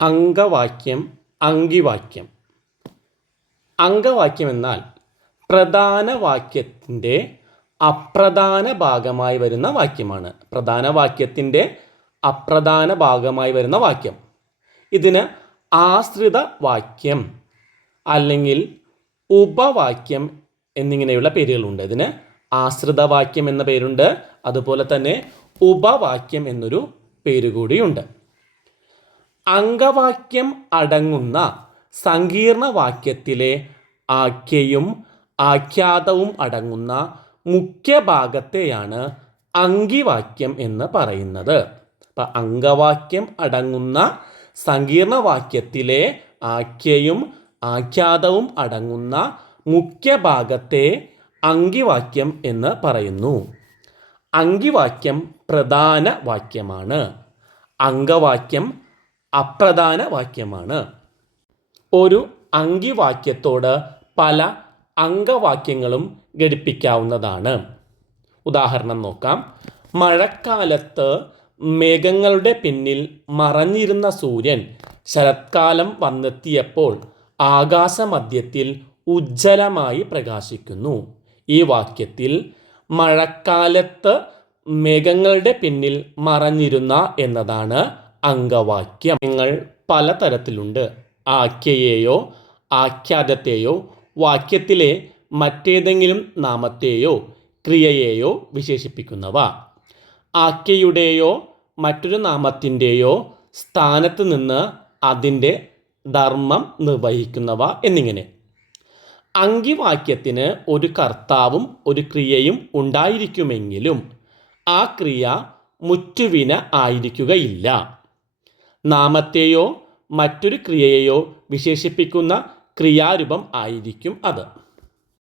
അംഗവാക്യം, അങ്കിവാക്യം. അംഗവാക്യം എന്നാൽ പ്രധാന വാക്യത്തിൻ്റെ അപ്രധാന ഭാഗമായി വരുന്ന വാക്യമാണ്. പ്രധാന വാക്യത്തിൻ്റെ അപ്രധാന ഭാഗമായി വരുന്ന വാക്യം. ഇതിന് ആശ്രിത വാക്യം അല്ലെങ്കിൽ ഉപവാക്യം എന്നിങ്ങനെയുള്ള പേരുകളുണ്ട്. ഇതിന് ആശ്രിതവാക്യം എന്ന പേരുണ്ട്, അതുപോലെ തന്നെ ഉപവാക്യം എന്നൊരു പേര് കൂടിയുണ്ട്. അംഗവാക്യം അടങ്ങുന്ന സങ്കീർണ വാക്യത്തിലെ ആഖ്യയും ആഖ്യാതവും അടങ്ങുന്ന മുഖ്യഭാഗത്തെയാണ് അങ്കിവാക്യം എന്ന് പറയുന്നത്. അപ്പം അംഗവാക്യം അടങ്ങുന്ന സങ്കീർണ വാക്യത്തിലെ ആഖ്യയും ആഖ്യാതവും അടങ്ങുന്ന മുഖ്യഭാഗത്തെ അങ്കിവാക്യം എന്ന് പറയുന്നു. അങ്കിവാക്യം പ്രധാന വാക്യമാണ്. അംഗവാക്യം അപ്രധാന വാക്യമാണ്. ഒരു അങ്കിവാക്യത്തോട് പല അംഗവാക്യങ്ങളും ഘടിപ്പിക്കാവുന്നതാണ്. ഉദാഹരണം നോക്കാം. മഴക്കാലത്ത് മേഘങ്ങളുടെ പിന്നിൽ മറഞ്ഞിരുന്ന സൂര്യൻ ശരത്കാലം വന്നെത്തിയപ്പോൾ ആകാശമധ്യത്തിൽ ഉജ്ജ്വലമായി പ്രകാശിക്കുന്നു. ഈ വാക്യത്തിൽ മഴക്കാലത്ത് മേഘങ്ങളുടെ പിന്നിൽ മറഞ്ഞിരുന്ന എന്നതാണ് അംഗവാക്യം. നിങ്ങൾ പലതരത്തിലുണ്ട്. ആഖ്യയെയോ ആഖ്യാതത്തെയോ വാക്യത്തിലെ മറ്റേതെങ്കിലും നാമത്തെയോ ക്രിയയെയോ വിശേഷിപ്പിക്കുന്നവ. ആഖ്യയുടെയോ മറ്റൊരു നാമത്തിൻ്റെയോ സ്ഥാനത്ത് നിന്ന് അതിൻ്റെ ധർമ്മം നിർവഹിക്കുന്നവ എന്നിങ്ങനെ. അങ്കിവാക്യത്തിന് ഒരു കർത്താവും ഒരു ക്രിയയും ഉണ്ടായിരിക്കുമെങ്കിലും ആ ക്രിയ മുറ്റുവിന ആയിരിക്കുകയില്ല. നാമത്തെയോ മറ്റൊരു ക്രിയയെയോ വിശേഷിപ്പിക്കുന്ന ക്രിയാരൂപം ആയിരിക്കും അത്.